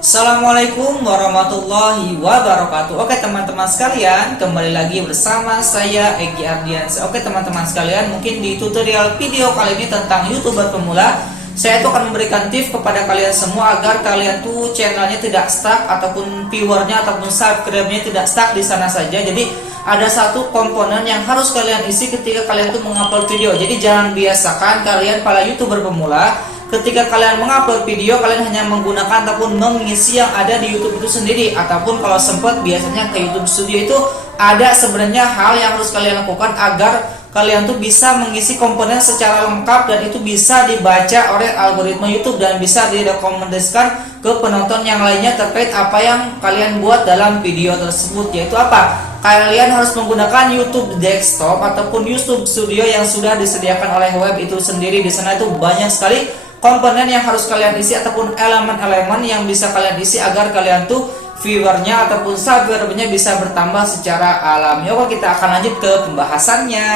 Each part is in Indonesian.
Assalamualaikum warahmatullahi wabarakatuh. Oke teman-teman sekalian, kembali lagi bersama saya Egi Ardiansyah. Oke teman-teman sekalian, mungkin di tutorial video kali ini tentang YouTuber pemula, saya tuh akan memberikan tips kepada kalian semua agar kalian tuh channelnya tidak stuck ataupun viewernya ataupun subscribe-nya tidak stuck di sana saja. Jadi ada satu komponen yang harus kalian isi ketika kalian tuh mengupload video. Jadi jangan biasakan kalian para YouTuber pemula ketika kalian mengupload video, kalian hanya menggunakan ataupun mengisi yang ada di YouTube itu sendiri, ataupun kalau sempat biasanya ke YouTube Studio itu ada sebenarnya hal yang harus kalian lakukan agar kalian tuh bisa mengisi komponen secara lengkap dan itu bisa dibaca oleh algoritma YouTube dan bisa direkomendasikan ke penonton yang lainnya terkait apa yang kalian buat dalam video tersebut, yaitu apa? Kalian harus menggunakan YouTube Desktop ataupun YouTube Studio yang sudah disediakan oleh web itu sendiri. Di sana itu banyak sekali komponen yang harus kalian isi ataupun elemen-elemen yang bisa kalian isi agar kalian tuh viewernya ataupun subscribernya bisa bertambah secara alami. Oke, kita akan lanjut ke pembahasannya.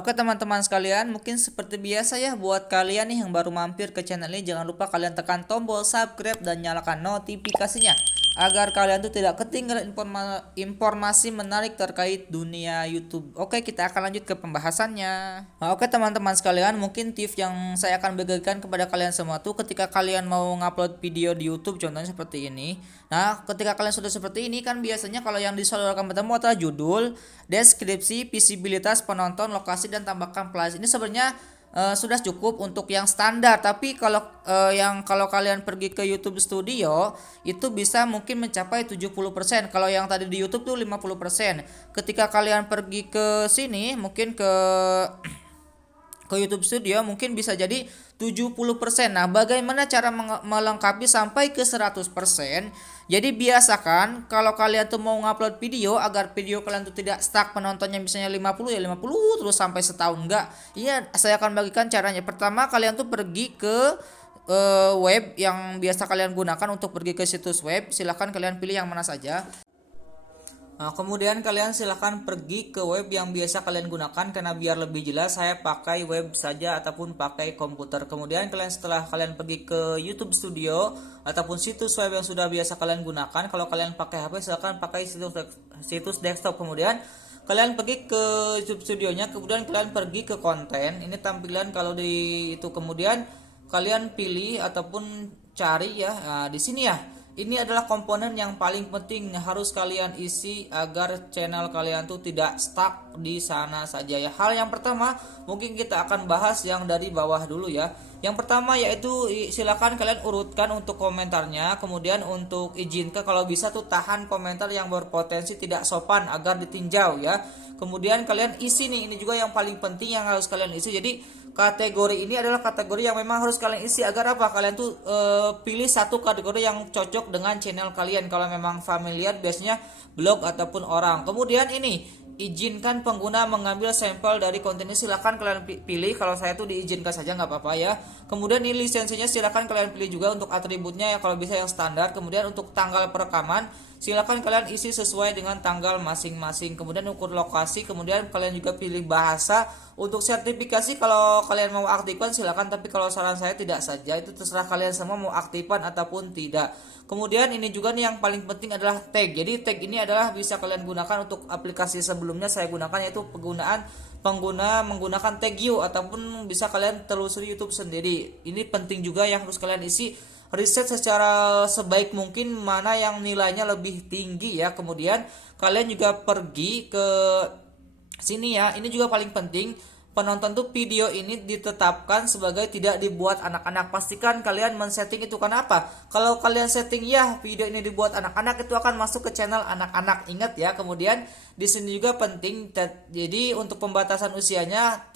Oke teman-teman sekalian, mungkin seperti biasa ya, buat kalian nih yang baru mampir ke channel ini, jangan lupa kalian tekan tombol subscribe dan nyalakan notifikasinya agar kalian tuh tidak ketinggalan informasi menarik terkait dunia YouTube. Oke, kita akan lanjut ke pembahasannya. Oke teman-teman sekalian, mungkin tips yang saya akan bagikan kepada kalian semua tuh ketika kalian mau ngupload video di YouTube, contohnya seperti ini. Nah, ketika kalian sudah seperti ini kan biasanya kalau yang disodorkan pertama adalah judul, deskripsi, visibilitas penonton, lokasi, dan tambahkan playlist. Ini sebenarnya sudah cukup untuk yang standar, tapi kalau kalian pergi ke YouTube Studio itu bisa mungkin mencapai 70%. Kalau yang tadi di YouTube tuh 50%. Ketika kalian pergi ke sini mungkin ke YouTube Studio mungkin bisa jadi 70%. Nah, bagaimana cara melengkapi sampai ke 100%? Jadi biasakan kalau kalian tuh mau ngupload video agar video kalian tuh tidak stuck penontonnya misalnya 50 ya 50 terus sampai setahun enggak. Iya, saya akan bagikan caranya. Pertama, kalian tuh pergi ke web yang biasa kalian gunakan untuk pergi ke situs web. Silahkan kalian pilih yang mana saja. Nah, kemudian kalian silahkan pergi ke web yang biasa kalian gunakan, karena biar lebih jelas saya pakai web saja ataupun pakai komputer. Kemudian setelah kalian pergi ke YouTube Studio ataupun situs web yang sudah biasa kalian gunakan, kalau kalian pakai HP silahkan pakai situs desktop. Kemudian kalian pergi ke YouTube Studionya, kemudian kalian pergi ke konten. Ini tampilan kalau di itu, kemudian kalian pilih ataupun cari ya. Nah, di sini ya. Ini adalah komponen yang paling penting harus kalian isi agar channel kalian tuh tidak stuck di sana saja ya. Hal yang pertama mungkin kita akan bahas yang dari bawah dulu ya. Yang pertama yaitu silakan kalian urutkan untuk komentarnya, kemudian untuk izinkan kalau bisa tuh tahan komentar yang berpotensi tidak sopan agar ditinjau ya. Kemudian kalian isi nih, ini juga yang paling penting yang harus kalian isi. Jadi kategori ini adalah kategori yang memang harus kalian isi agar apa? Kalian tuh pilih satu kategori yang cocok dengan channel kalian. Kalau memang familiar biasanya blog ataupun orang. Kemudian ini izinkan pengguna mengambil sampel dari konten ini, silahkan kalian pilih. Kalau saya tuh diizinkan saja nggak apa-apa ya. Kemudian ini lisensinya silahkan kalian pilih juga. Untuk atributnya ya kalau bisa yang standar. Kemudian untuk tanggal perekaman silahkan kalian isi sesuai dengan tanggal masing-masing. Kemudian ukur lokasi, kemudian kalian juga pilih bahasa. Untuk sertifikasi kalau kalian mau aktifkan silahkan, tapi kalau saran saya tidak saja, itu terserah kalian semua mau aktifkan ataupun tidak. Kemudian ini juga nih yang paling penting adalah tag. Jadi tag ini adalah bisa kalian gunakan untuk aplikasi sebelumnya saya gunakan, yaitu pengguna menggunakan tag you, ataupun bisa kalian telusuri YouTube sendiri. Ini penting juga yang harus kalian isi. Riset secara sebaik mungkin mana yang nilainya lebih tinggi ya. Kemudian kalian juga pergi ke sini ya. Ini juga paling penting. Penonton tuh video ini ditetapkan sebagai tidak dibuat anak-anak. Pastikan kalian men-setting itu. Kenapa? Kalau kalian setting ya video ini dibuat anak-anak, itu akan masuk ke channel anak-anak. Ingat ya. Kemudian di sini juga penting, jadi untuk pembatasan usianya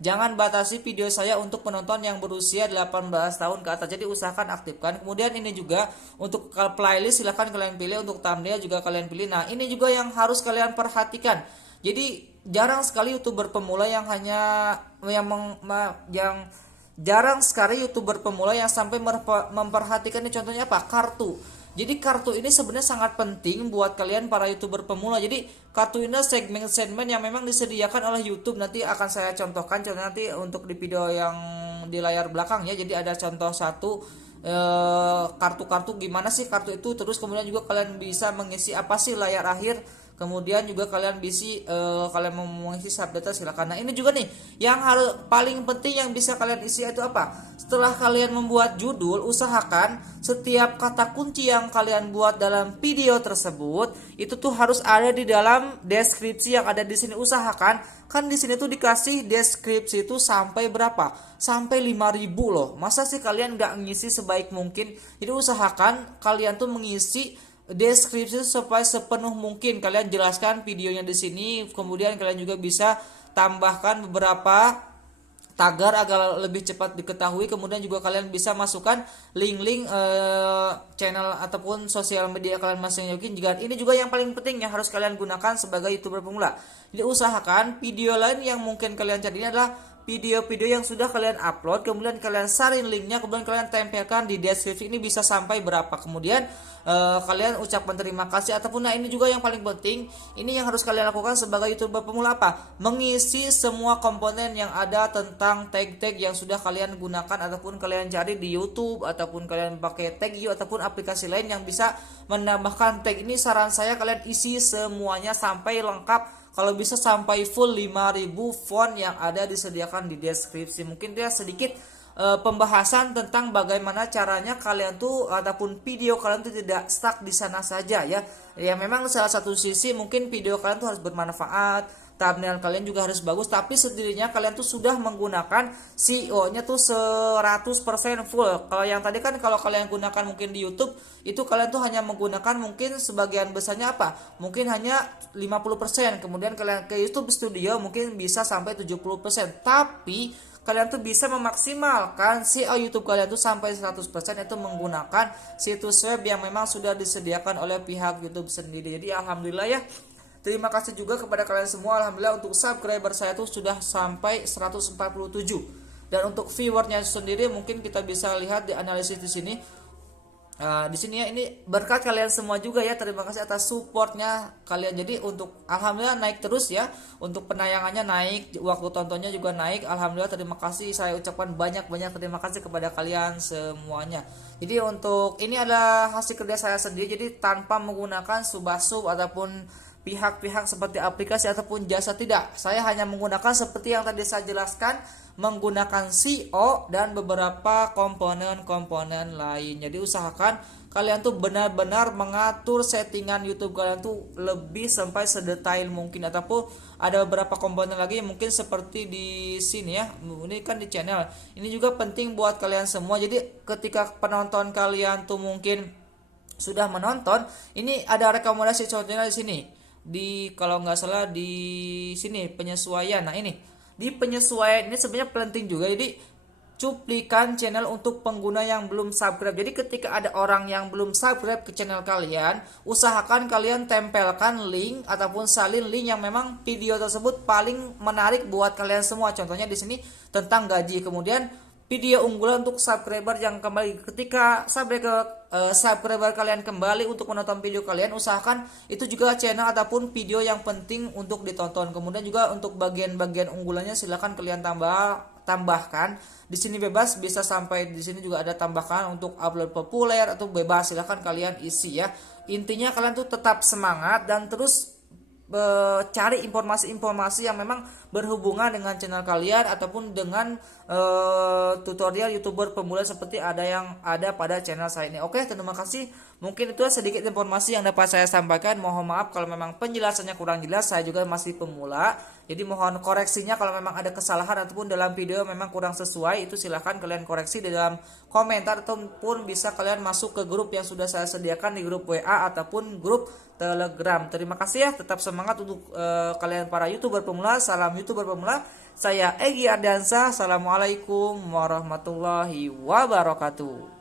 jangan batasi video saya untuk penonton yang berusia 18 tahun ke atas. Jadi usahakan aktifkan. Kemudian ini juga untuk playlist silahkan kalian pilih, untuk thumbnail juga kalian pilih. Nah, ini juga yang harus kalian perhatikan. Jadi jarang sekali YouTuber pemula yang jarang sekali YouTuber pemula yang sampai memperhatikan ini. Contohnya apa? Kartu. Jadi kartu ini sebenarnya sangat penting buat kalian para YouTuber pemula. Jadi kartu ini segmen-segmen yang memang disediakan oleh YouTube. Nanti akan saya contohkan nanti untuk di video yang di layar belakang ya. Jadi ada contoh satu kartu-kartu gimana sih kartu itu, terus kemudian juga kalian bisa mengisi apa sih layar akhir, kemudian juga kalian bisa kalian mau mengisi subdata silakan. Nah ini juga nih yang harus paling penting yang bisa kalian isi itu apa, setelah kalian membuat judul usahakan setiap kata kunci yang kalian buat dalam video tersebut itu tuh harus ada di dalam deskripsi yang ada di sini. Usahakan kan di sini tuh dikasih deskripsi itu sampai berapa, sampai 5.000 loh. Masa sih kalian nggak ngisi sebaik mungkin? Jadi usahakan kalian tuh mengisi deskripsi supaya sepenuh mungkin kalian jelaskan videonya di sini. Kemudian kalian juga bisa tambahkan beberapa tagar agar lebih cepat diketahui. Kemudian juga kalian bisa masukkan link-link channel ataupun sosial media kalian masing-masing. Jika ini juga yang paling penting yang harus kalian gunakan sebagai YouTuber pemula. Jadi usahakan video lain yang mungkin kalian cari ini adalah video-video yang sudah kalian upload, kemudian kalian saring linknya, kemudian kalian tempelkan di deskripsi. Ini bisa sampai berapa, kemudian kalian ucapkan terima kasih ataupun. Nah ini juga yang paling penting, ini yang harus kalian lakukan sebagai YouTuber pemula apa, mengisi semua komponen yang ada tentang tag-tag yang sudah kalian gunakan ataupun kalian cari di YouTube, ataupun kalian pakai tag you ataupun aplikasi lain yang bisa menambahkan tag. Ini saran saya kalian isi semuanya sampai lengkap, kalau bisa sampai full 5.000 font yang ada disediakan di deskripsi. Mungkin dia sedikit pembahasan tentang bagaimana caranya kalian tuh ataupun video kalian tuh tidak stuck di sana saja ya. Ya memang salah satu sisi mungkin video kalian tuh harus bermanfaat, thumbnail kalian juga harus bagus, tapi setidaknya kalian tuh sudah menggunakan SEO-nya tuh 100% full. Kalau yang tadi kan kalau kalian gunakan mungkin di YouTube itu kalian tuh hanya menggunakan mungkin sebagian besarnya apa? Mungkin hanya 50%. Kemudian kalian ke YouTube Studio mungkin bisa sampai 70%. Tapi kalian tuh bisa memaksimalkan SEO YouTube kalian tuh sampai 100% itu menggunakan situs web yang memang sudah disediakan oleh pihak YouTube sendiri. Jadi alhamdulillah ya. Terima kasih juga kepada kalian semua. Alhamdulillah untuk subscriber saya tuh sudah sampai 147. Dan untuk viewernya sendiri mungkin kita bisa lihat di analisis di sini. Di sini ya, ini berkat kalian semua juga ya. Terima kasih atas supportnya kalian. Jadi untuk alhamdulillah naik terus ya. Untuk penayangannya naik, waktu tontonnya juga naik. Alhamdulillah terima kasih. Saya ucapkan banyak-banyak terima kasih kepada kalian semuanya. Jadi untuk ini adalah hasil kerja saya sendiri. Jadi tanpa menggunakan subasub ataupun pihak-pihak seperti aplikasi ataupun jasa, tidak. Saya hanya menggunakan seperti yang tadi saya jelaskan, menggunakan SEO dan beberapa komponen-komponen lain. Jadi usahakan kalian tuh benar-benar mengatur settingan YouTube kalian tuh lebih sampai sedetail mungkin. Ataupun ada beberapa komponen lagi mungkin seperti di sini ya. Ini kan di channel. Ini juga penting buat kalian semua. Jadi ketika penonton kalian tuh mungkin sudah menonton, ini ada rekomendasi contohnya di sini. Di kalau nggak salah di sini penyesuaian. Nah ini di penyesuaian ini sebenarnya penting juga. Jadi cuplikan channel untuk pengguna yang belum subscribe. Jadi ketika ada orang yang belum subscribe ke channel kalian, usahakan kalian tempelkan link ataupun salin link yang memang video tersebut paling menarik buat kalian semua. Contohnya di sini tentang gaji. Kemudian video unggulan untuk subscriber yang kembali, ketika subscriber kalian kembali untuk menonton video kalian, usahakan itu juga channel ataupun video yang penting untuk ditonton. Kemudian juga untuk bagian-bagian unggulannya silahkan kalian tambahkan. Di sini bebas, bisa sampai di sini juga ada tambahkan untuk upload populer atau bebas, silahkan kalian isi ya. Intinya kalian tuh tetap semangat dan terus cari informasi-informasi yang memang berhubungan dengan channel kalian ataupun dengan tutorial YouTuber pemula seperti yang ada pada channel saya ini. Oke, terima kasih. Mungkin itu sedikit informasi yang dapat saya sampaikan. Mohon maaf kalau memang penjelasannya kurang jelas. Saya juga masih pemula, jadi mohon koreksinya kalau memang ada kesalahan ataupun dalam video memang kurang sesuai. Itu silahkan kalian koreksi di dalam komentar ataupun bisa kalian masuk ke grup yang sudah saya sediakan di grup WA ataupun grup Telegram. Terima kasih ya, tetap semangat untuk kalian para YouTuber pemula. Salam YouTuber pemula. Saya Egy Ardiansyah. Assalamualaikum warahmatullahi wabarakatuh.